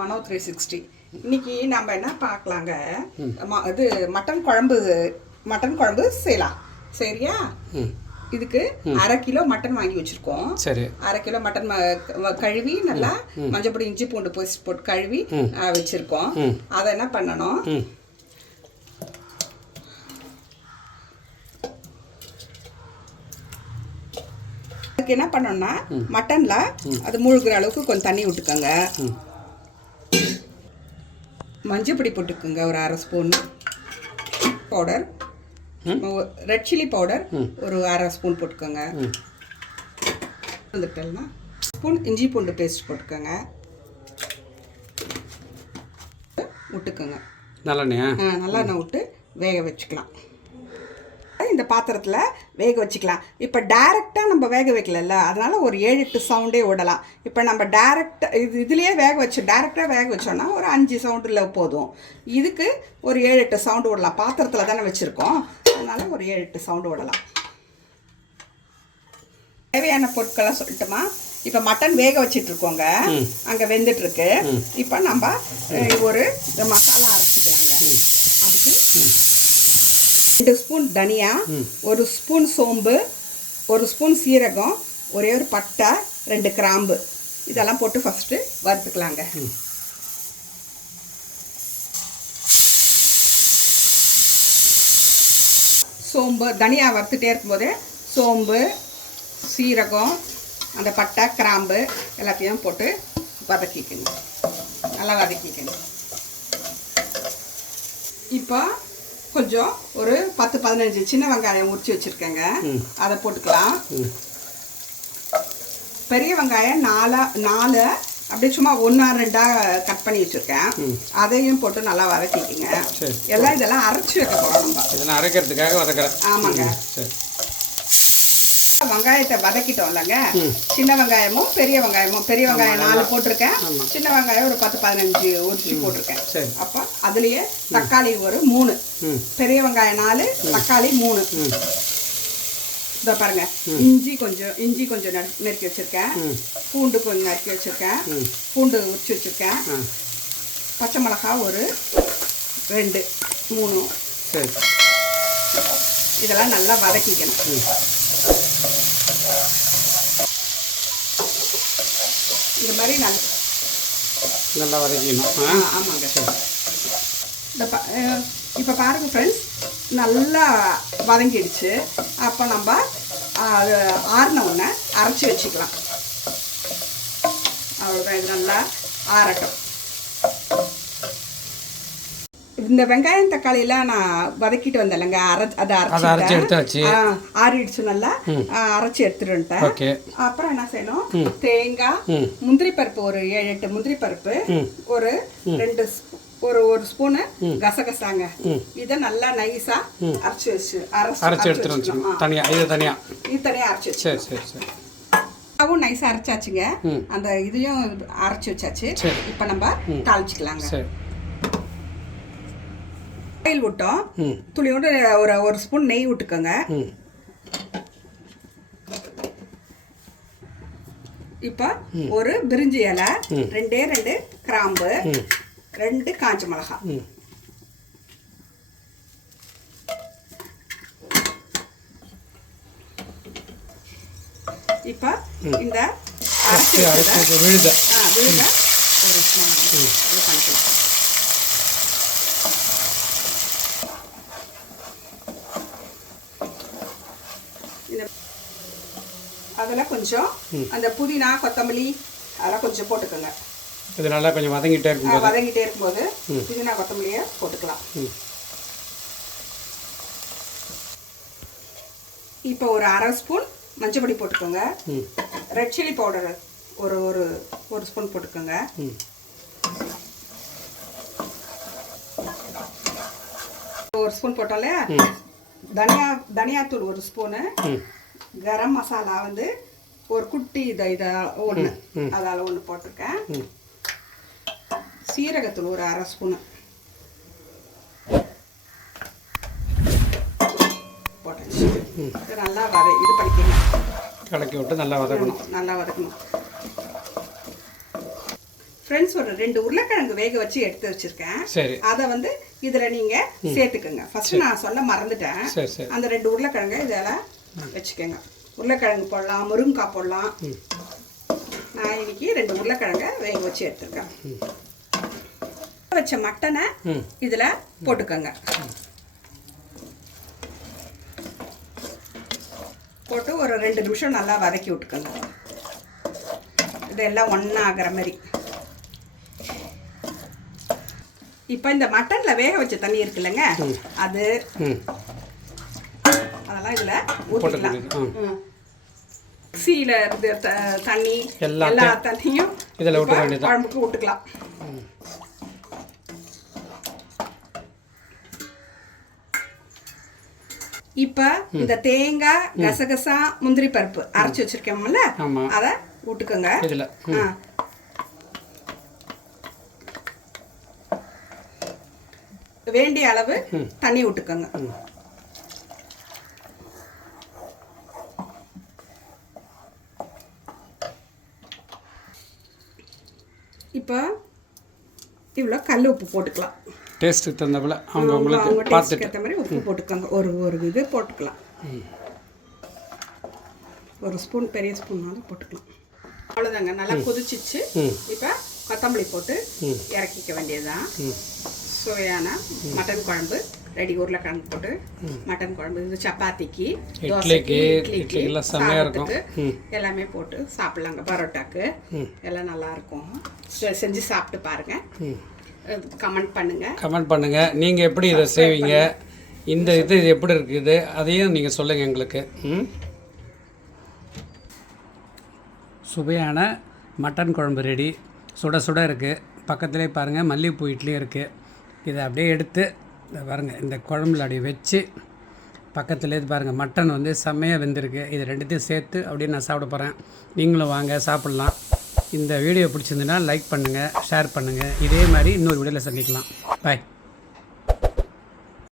மனோ 360. இன்னைக்கு நம்ம என்ன பார்க்கலாங்க, இது மட்டன் குழம்பு செய்யலாம். சரியா? இதுக்கு 1/2 கிலோ மட்டன் வாங்கி வச்சிருக்கோம். சரி, 1/2 கிலோ மட்டன் கழுவி நல்லா மஞ்சள் பொடி இஞ்சி பூண்டு போட்டு கழுவி வச்சிருக்கோம். அதை என்ன பண்ணணும், அதுக்கு என்ன பண்ணணும்னா மட்டன்ல அது மூழ்கிற அளவுக்கு கொஞ்சம் தண்ணி விட்டுக்கோங்க. மஞ்சள் பொடி போட்டுக்கோங்க ஒரு 1/2 spoon powder, red chilli powder ஒரு 1/2 ஸ்பூன் போட்டுக்கோங்க. வந்துட்டேன்னா ஸ்பூன் இஞ்சி பூண்டு பேஸ்ட் போட்டுக்கோங்க. விட்டுக்கோங்க நல்லெண்ணெய் விட்டு வேக வச்சுக்கலாம். இந்த பாத்திரத்தில் வேக வச்சுக்கலாம். இப்போ டைரெக்டாக நம்ம வேக வைக்கல, அதனால் ஒரு 7-8 சவுண்டே விடலாம். இப்போ நம்ம டைரெக்டாக இதுலேயே டைரெக்டாக வேக வச்சோன்னா ஒரு 5 சவுண்டில் போதும். இதுக்கு ஒரு 7-8 சவுண்டு விடலாம். பாத்திரத்தில் தானே வச்சுருக்கோம், அதனால் ஒரு 7-8 சவுண்டு விடலாம். தேவையான பொருட்களை சொல்லட்டுமா? இப்போ மட்டன் வேக வச்சிட்ருக்கோங்க, அங்கே வெந்துட்டுருக்கு. இப்போ நம்ம ஒரு மசாலா அரைச்சிக்கலாங்க. அதுக்கு 2 ஸ்பூன் தனியா, 1 ஸ்பூன் சோம்பு, 1 ஸ்பூன் சீரகம், ஒரே ஒரு பட்டை, 2 கிராம்பு, இதெல்லாம் போட்டு ஃபஸ்ட்டு வறுத்துக்கலாங்க. சோம்பு தனியா வறுத்துட்டே இருக்கும்போதே சோம்பு, சீரகம், அந்த பட்டை, கிராம்பு எல்லாத்தையும் போட்டு வதக்கிக்கணும். நல்லா வதக்கிக்கணும். இப்போ கொஞ்சம் ஒரு 10-15 சின்ன வெங்காயம் உரிச்சு வச்சுருக்கேங்க, அதை போட்டுக்கலாம். பெரிய வெங்காயம் 4 அப்படியே சும்மா 1-2 கட் பண்ணி வச்சுருக்கேன், அதையும் போட்டு நல்லா வதக்கிக்கிங்க. இதெல்லாம் அரைச்சி வைக்க போகிறோம். நம்ம இதெல்லாம் அரைக்கிறதுக்காக வதக்கிறேன். ஆமாங்க. வெங்காயத்தை வதக்கிட்டோம் இல்லைங்க, சின்ன வெங்காயமும் பெரிய வெங்காயம் 4 போட்டிருக்கேன், சின்ன வெங்காயம் ஒரு 10-15 உரிச்சு போட்டிருக்கேன். அப்போ அதுலேயே தக்காளி ஒரு 3, பெரிய வெங்காயம் 4, தக்காளி 3. இதோ பாருங்க, இஞ்சி கொஞ்சம் நறுக்கி வச்சுருக்கேன், பூண்டு கொஞ்சம் நறுக்கி வச்சுருக்கேன், பூண்டு உரிச்சு வச்சுருக்கேன், பச்சை மிளகா ஒரு 2-3. இதெல்லாம் நல்லா வதக்கிக்கணும். இந்த மாதிரி நல்லா வதக்கிக்கணும். ஆமாங்க. இப்போ பாருங்கள் ஃப்ரெண்ட்ஸ், நல்லா வதங்கிடுச்சு. அப்போ நம்ம ஆறின உடனே அரைச்சி வச்சுக்கலாம். அவ்வளோதான், இது நல்லா ஆறட்டும். இந்த வெங்காயம் தக்காளியெல்லாம் நான் வதக்கிட்டு வந்தேன்லங்க, அதை அரைச்சி எடுத்தாச்சு. ஆறிடுச்சு, நல்லா அரைச்சி எடுத்துட்டு வந்துட்டேன். அப்புறம் என்ன செய்யணும், தேங்காய், முந்திரி பருப்பு ஒரு 7-8 முந்திரி பருப்பு, ஒரு 2 ஒரு ஸ்பூனு கசகசாங்க, இதை நல்லா நைஸா அரைச்சி எடுத்துட்டு இது தனியா அரைச்சி வச்சு நைஸா அரைச்சாச்சுங்க. அந்த இதையும் அரைச்சி வச்சாச்சு. இப்போ நம்ம தாளிச்சுக்கலாங்க. ஆயில் விட்டோம், துளியோட ஒரு ஸ்பூன் நெய் விட்டுக்கோங்க. இப்போ ஒரு பிரிஞ்சி இலை, 2 கிராம்பு, 2 காஞ்ச மிளகா, இப்போ இந்த விழுத ஒரு பண்ணிக்கலாம். அதெல்லாம் கொஞ்சம் அந்த புதினா கொத்தமல்லி அதெல்லாம் கொஞ்சம் போட்டுக்கோங்க. இது நல்லா கொஞ்சம் வதங்கிட்டே இருக்கும்போது புதினா கொத்தமல்லியை போட்டுக்கலாம். இப்போ ஒரு 1/2 ஸ்பூன் மஞ்சள் பொடி போட்டுக்கோங்க. ரெட் சில்லி பவுடர் ஒரு ஸ்பூன் போட்டுக்கோங்க. ஒரு ஸ்பூன் போட்டோம்ல, தனியாத்தூள் 1 ஸ்பூனு, கரம் மசாலா வந்து ஒரு குட்டி இதை 1, அதால் 1 போட்டிருக்கேன். சீரகத்தூள் ஒரு 1/2 ஸ்பூனு போட்டாச்சு. நல்லா இது பண்ணிக்கணும், கலக்கி விட்டு நல்லா வதக்கணும். ஃப்ரெண்ட்ஸ் ஒரு 2 உருளைக்கிழங்கு வேக வச்சு எடுத்து வச்சிருக்கேன். சரி. அதை வந்து இதில் நீங்கள் சேர்த்துக்கோங்க. ஃபஸ்ட்டு நான் சொல்ல மறந்துட்டேன். அந்த 2 உருளைக்கிழங்கு இதெல்லாம் வச்சுக்கோங்க. உருளைக்கிழங்கு போடலாம், முருங்கைக்காய் போடலாம். நான் இன்னைக்கு 2 உருளைக்கிழங்கை வேக வச்சு எடுத்துருக்கேன். வச்ச மட்டனை இதில் போட்டுக்கோங்க. போட்டு ஒரு 2 நிமிஷம் நல்லா வதக்கி விட்டுக்கோங்க. இதெல்லாம் ஒன்றா ஆகிற மாதிரி. இப்போ இந்த மட்டனில் வேக வச்ச தண்ணி இருக்குல்லங்க, அது அதெல்லாம் இதில் ஊற்றிக்கலாம். மிக்ஸியில் இருந்து தண்ணி எல்லா தண்ணியும் இதில் விட்டு வேண்டியது குழம்புக்கு விட்டுக்கலாம். இப்போ இந்த தேங்காய், கசகசா, முந்திரி பருப்பு அரைச்சி வச்சிருக்கோம்ல, அதை விட்டுக்கோங்க. இதில் வேண்டிய அளவு தண்ணி விட்டுக்கோங்க. இப்போ இவ்வளோ கல் உப்பு போட்டுக்கலாம். டேஸ்ட்டுக்கு தகுந்தபோல அவங்களுக்கு டேஸ்ட்டுக்கு ஏற்ற மாதிரி உப்பு போட்டுக்கோங்க. ஒரு இது போட்டுக்கலாம். 1 ஸ்பூன், பெரிய ஸ்பூன்னாலும் போட்டுக்கலாம். அவ்வளோதாங்க. நல்லா கொதிச்சிச்சு. இப்போ கொத்தமல்லி போட்டு இறக்கிக்க வேண்டியதுதான். சுவையான மட்டன் குழம்பு ரெடி. உருளைக்கிழங்கு போட்டு மட்டன் குழம்பு. இது சப்பாத்திக்கு, இட்லிக்கு சாதத்துக்கு எல்லாமே போட்டு சாப்பிட்லாங்க. பரோட்டாக்கு எல்லாம் நல்லாயிருக்கும். செஞ்சு சாப்பிட்டு பாருங்கள். கமெண்ட் பண்ணுங்கள். நீங்கள் எப்படி இதை செய்வீங்க, இந்த இது எப்படி இருக்குது அதையும் நீங்கள் சொல்லுங்கள் எங்களுக்கு. சுவையான மட்டன் குழம்பு ரெடி. சுட சுட இருக்குது. பக்கத்துலேயே பாருங்கள் மல்லிகைப்பூ இட்லியும் இருக்குது. இதை அப்படியே எடுத்து பாருங்கள் இந்த குழம்புல அப்படியே வச்சு பக்கத்துலேயே பாருங்கள் மட்டன் வந்து செம்மையாக வெந்திருக்கு. இது 2த்தையும் சேர்த்து அப்படியே நான் சாப்பிட போகிறேன். நீங்களும் வாங்க சாப்பிட்லாம். இந்த வீடியோ பிடிச்சிருந்துன்னா லைக் பண்ணுங்கள், ஷேர் பண்ணுங்கள். இதே மாதிரி இன்னொரு வீடியோவில் சந்திக்கலாம். பாய்.